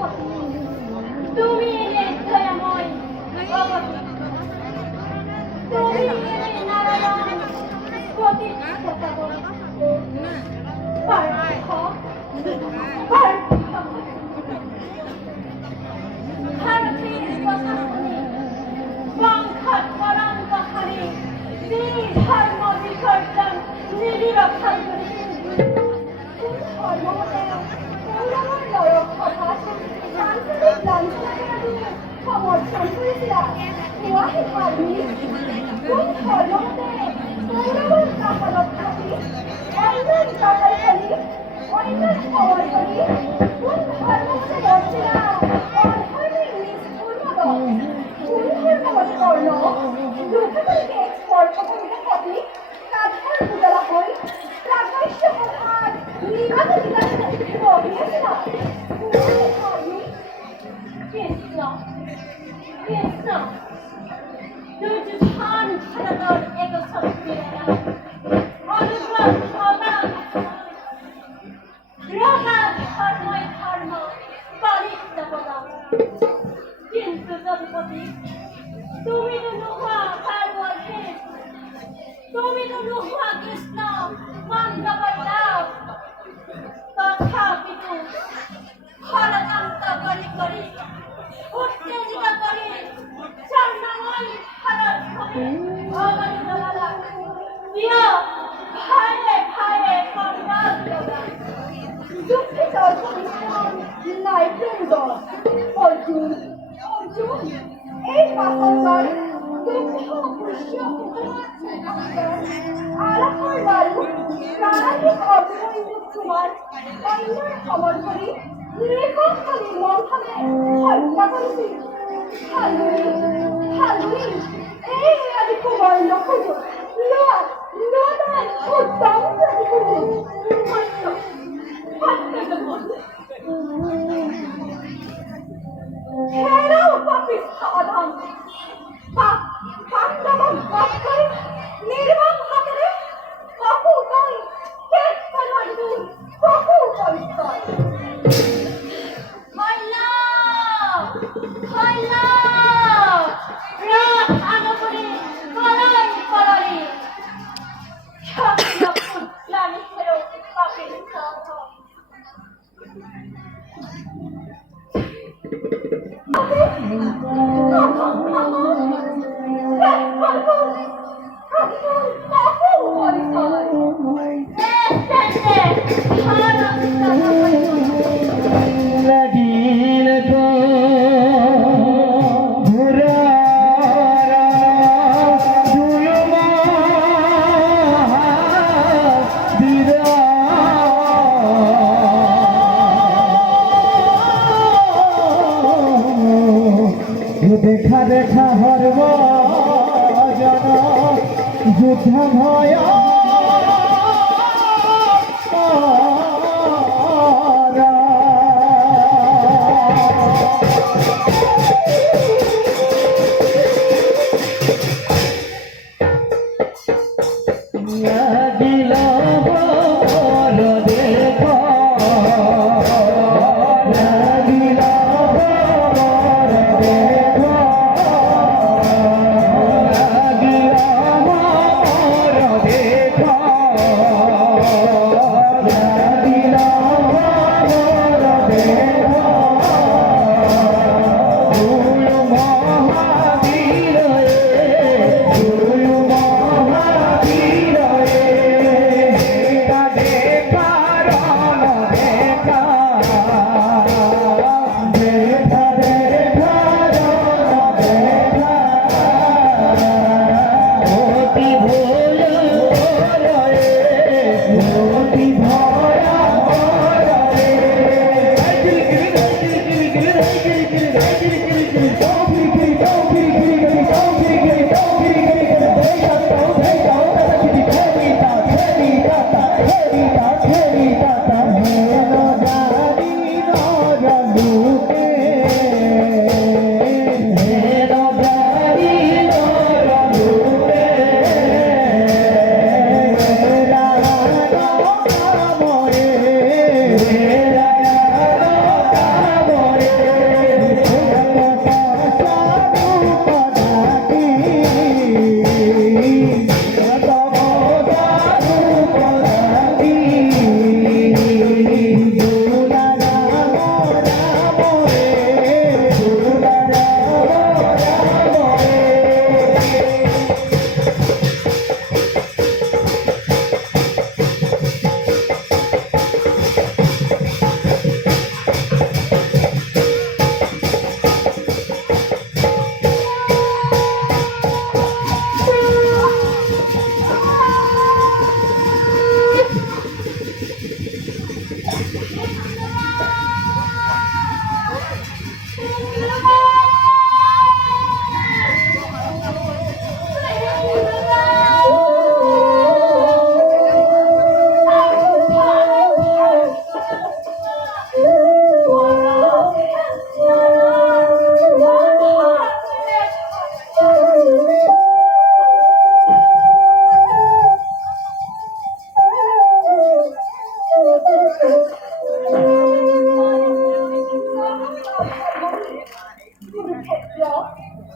তুমি দয়াময় তুমি নারায়ণ প্রতিষ্ঠাতা ভারতের কথা শুনে বাংখাত পরাণ কথারে তিনি ধর্ম বিসর্জন নিরক্ষণ করে সমর্থন করেছিলাম কোন ধর্মতে কৌরবের কাপালত থাকি অন্যের কাপাল করি অন্যের খবর করি কোন ধর্মতে বলছিলাম অধর্মের নিষ্ঠুর মতো কোন ধর্মতে কর্ণ লোকগুলিকে স্পর্শ করিতে পথে তাদের পূজা হয় প্রাকৃষ্ট প্রধান নির্বাচন বিকাশে অভিয়েছিল কৃষ্ণ কৃষ্ণ দুর্যোধন ভারতর এক শক্তিরা অনুগ্রহ ক্ষমা রোগা ধর্মই ধর্ম পরিত্যাগতা কিন্তু যদুপতি তুমি তো নোহা পার্বতী তুমি তো নোহা কৃষ্ণ বন্ধ করে দাও তথাপি ফলকান্ত করি করি উত্তেজিত করি স্বর্ণময় ভারত কবি অবনীতলা প্রিয় ভাইয়ে ভাইয়ে কন্যাল দুঃখিত নাই প্রেমদ অর্জুন অর্জুন এই বাসন্তার দুঃখ পুষ্য আলাপর বায়ু প্রাণাধিক অর্জুন তোমার অন্যের খবর করি নির্মমভাবে মনভাবে হত্যা করেছি ফাল্গুনি এই আদি কুমার নখজ নদান উত্তম প্রতিকূল হেরাও পাপিষ্ঠ অধম পাণ্ডব বধ করে নির্মম হাতে কপুতল শেষ করল কপুতল দেখা দেখা হরব জন যুদ্ধ ভয় Yeah.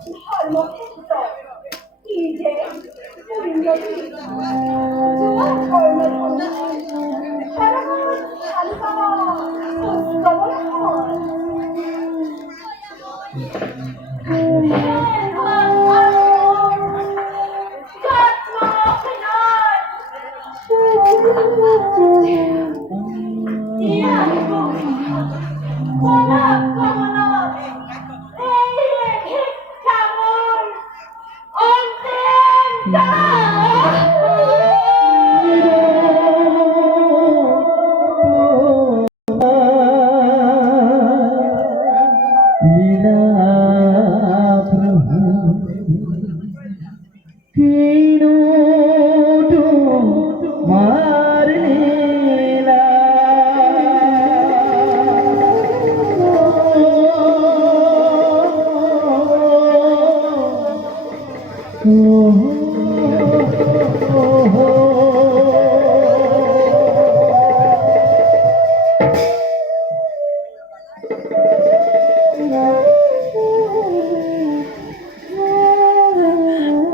ধর্মক্ষেত্র কি যে উন্নতি যুবক কর্মসংস্থান সারা শালিকা